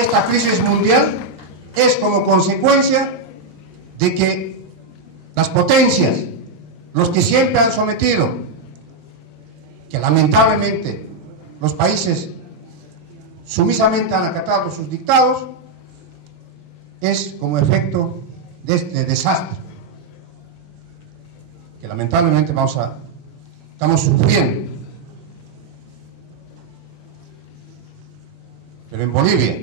esta crisis mundial es como consecuencia de que las potencias, los que siempre han sometido, que lamentablemente los países sumisamente han acatado sus dictados, es como efecto de este desastre que lamentablemente estamos sufriendo. Pero en Bolivia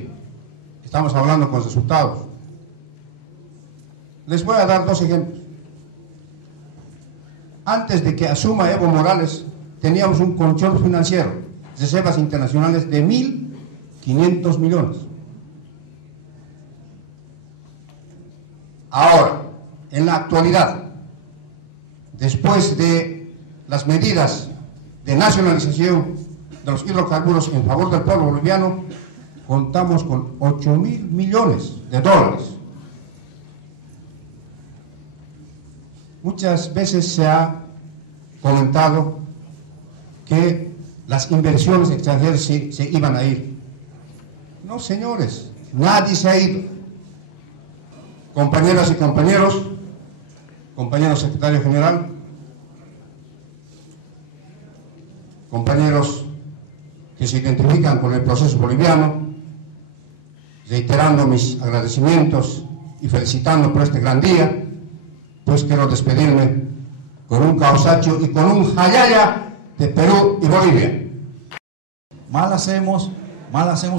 estamos hablando con resultados. Les voy a dar dos ejemplos. Antes de que asuma Evo Morales, teníamos un colchón financiero, reservas internacionales de 1.500 millones. Ahora, en la actualidad, después de las medidas de nacionalización de los hidrocarburos en favor del pueblo boliviano, contamos con 8.000 millones de dólares. Muchas veces se ha comentado que las inversiones extranjeras se iban a ir. No, señores, nadie se ha ido. Compañeras y compañeros, compañero secretario general, compañeros que se identifican con el proceso boliviano, reiterando mis agradecimientos y felicitando por este gran día, pues quiero despedirme con un causacho y con un jayaya de Perú y Bolivia. Mal hacemos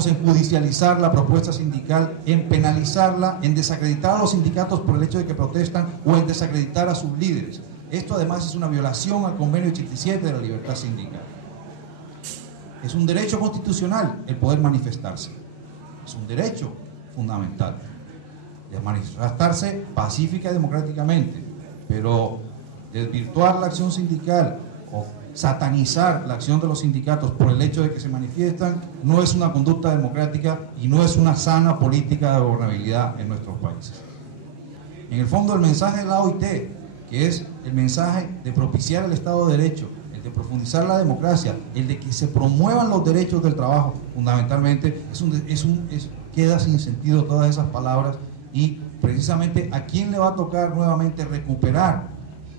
en judicializar la propuesta sindical, en penalizarla, en desacreditar a los sindicatos por el hecho de que protestan o en desacreditar a sus líderes. Esto además es una violación al convenio 87 de la libertad sindical. Es un derecho constitucional el poder manifestarse. Es un derecho fundamental de manifestarse pacífica y democráticamente, pero desvirtuar la acción sindical o satanizar la acción de los sindicatos por el hecho de que se manifiestan no es una conducta democrática y no es una sana política de gobernabilidad en nuestros países. En el fondo, el mensaje de la OIT, que es el mensaje de propiciar el Estado de Derecho, el de profundizar la democracia, el de que se promuevan los derechos del trabajo, fundamentalmente, queda sin sentido todas esas palabras, y precisamente ¿a quién le va a tocar nuevamente recuperar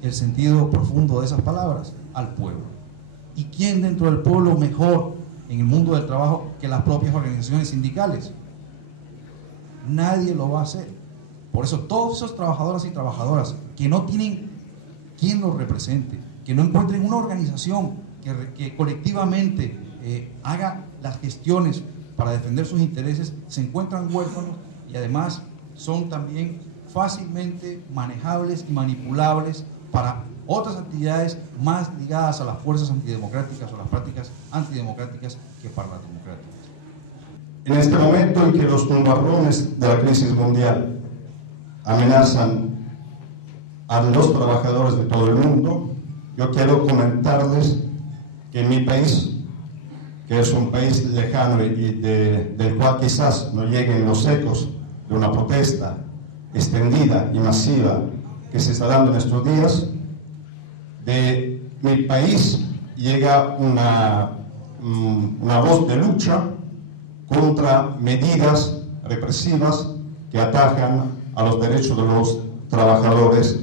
el sentido profundo de esas palabras? Al pueblo. ¿Y quién dentro del pueblo mejor en el mundo del trabajo que las propias organizaciones sindicales? Nadie lo va a hacer. Por eso todos esos trabajadores y trabajadoras que no tienen quien los represente, que no encuentren una organización que colectivamente haga las gestiones para defender sus intereses, se encuentran huérfanos y además son también fácilmente manejables y manipulables para otras actividades más ligadas a las fuerzas antidemocráticas o las prácticas antidemocráticas que para las democráticas. En este momento en que los nubarrones de la crisis mundial amenazan a los trabajadores de todo el mundo, yo quiero comentarles que en mi país, que es un país lejano y del cual quizás no lleguen los ecos de una protesta extendida y masiva que se está dando en estos días, de mi país llega una voz de lucha contra medidas represivas que atajan a los derechos de los trabajadores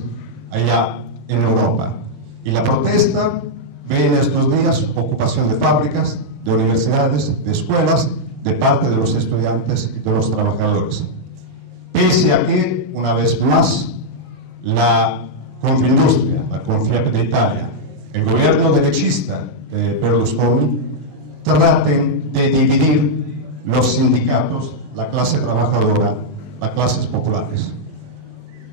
allá en Europa. Y la protesta ve en estos días ocupación de fábricas, de universidades, de escuelas, de parte de los estudiantes y de los trabajadores. Pese a que, una vez más, la Confindustria, la Confiap de Italia, el gobierno derechista de Berlusconi, traten de dividir los sindicatos, la clase trabajadora, las clases populares.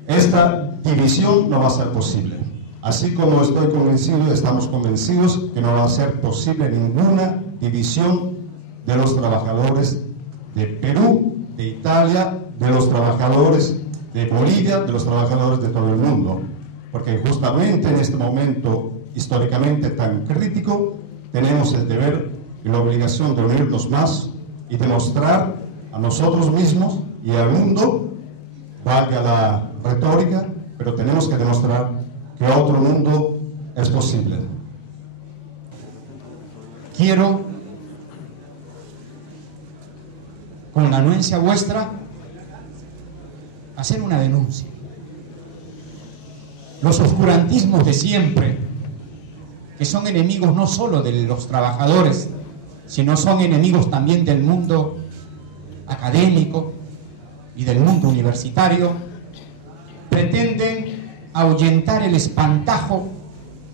Esta división no va a ser posible. Así como estoy convencido, estamos convencidos que no va a ser posible ninguna división de los trabajadores de Perú, de Italia, de los trabajadores de Bolivia, de los trabajadores de todo el mundo. Porque justamente en este momento históricamente tan crítico, tenemos el deber y la obligación de unirnos más y demostrar a nosotros mismos y al mundo, valga la retórica, pero tenemos que demostrar que otro mundo es posible. Quiero con la anuencia vuestra, hacer una denuncia. Los oscurantismos de siempre, que son enemigos no solo de los trabajadores, sino son enemigos también del mundo académico y del mundo universitario, pretenden ahuyentar el espantajo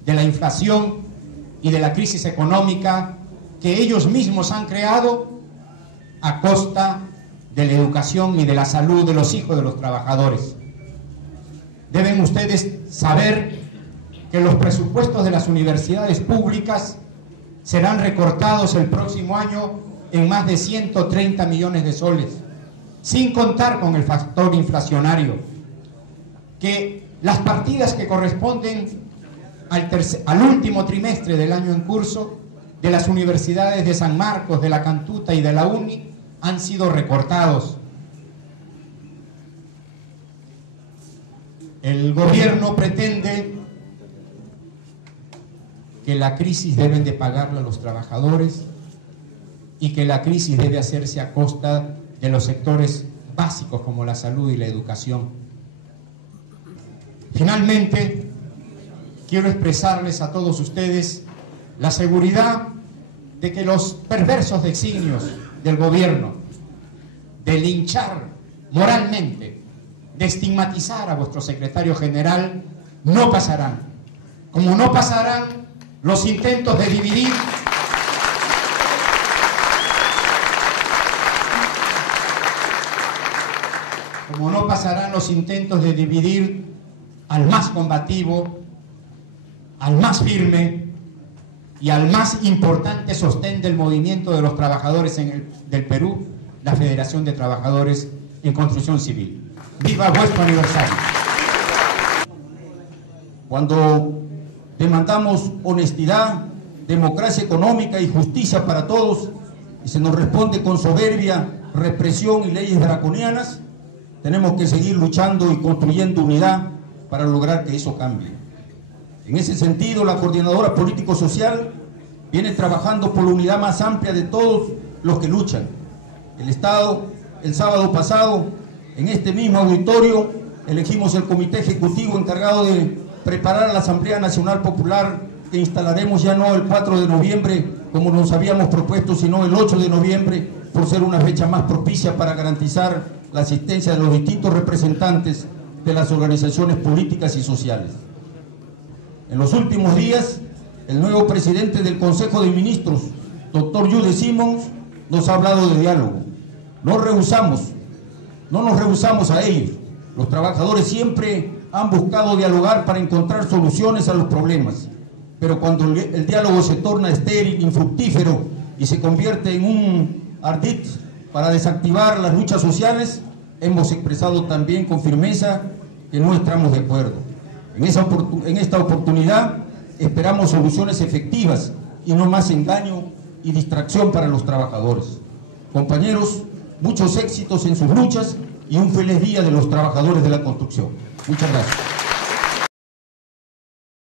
de la inflación y de la crisis económica que ellos mismos han creado a costa de la educación y de la salud de los hijos de los trabajadores. Deben ustedes saber que los presupuestos de las universidades públicas serán recortados el próximo año en más de 130 millones de soles, sin contar con el factor inflacionario, que las partidas que corresponden al último trimestre del año en curso de las universidades de San Marcos, de la Cantuta y de la UNI han sido recortados. El gobierno pretende que la crisis deben de pagarla los trabajadores y que la crisis debe hacerse a costa de los sectores básicos como la salud y la educación. Finalmente, quiero expresarles a todos ustedes la seguridad de que los perversos designios del gobierno de linchar moralmente, de estigmatizar a vuestro secretario general, no pasarán. Como no pasarán los intentos de dividir al más combativo, al más firme y al más importante sostén del movimiento de los trabajadores del Perú, la Federación de Trabajadores en Construcción Civil. ¡Viva vuestro aniversario! Cuando demandamos honestidad, democracia económica y justicia para todos, y se nos responde con soberbia, represión y leyes draconianas, tenemos que seguir luchando y construyendo unidad para lograr que eso cambie. En ese sentido, la Coordinadora Político-Social viene trabajando por la unidad más amplia de todos los que luchan. El Estado, el sábado pasado, en este mismo auditorio, elegimos el Comité Ejecutivo encargado de preparar la Asamblea Nacional Popular que instalaremos ya no el 4 de noviembre, como nos habíamos propuesto, sino el 8 de noviembre, por ser una fecha más propicia para garantizar la asistencia de los distintos representantes de las organizaciones políticas y sociales. En los últimos días, el nuevo presidente del Consejo de Ministros, doctor Jude Simons, nos ha hablado de diálogo. No nos rehusamos a ellos. Los trabajadores siempre han buscado dialogar para encontrar soluciones a los problemas. Pero cuando el diálogo se torna estéril, infructífero y se convierte en un ardid para desactivar las luchas sociales, hemos expresado también con firmeza que no estamos de acuerdo. En esta oportunidad esperamos soluciones efectivas y no más engaño y distracción para los trabajadores. Compañeros, muchos éxitos en sus luchas y un feliz día de los trabajadores de la construcción. Muchas gracias.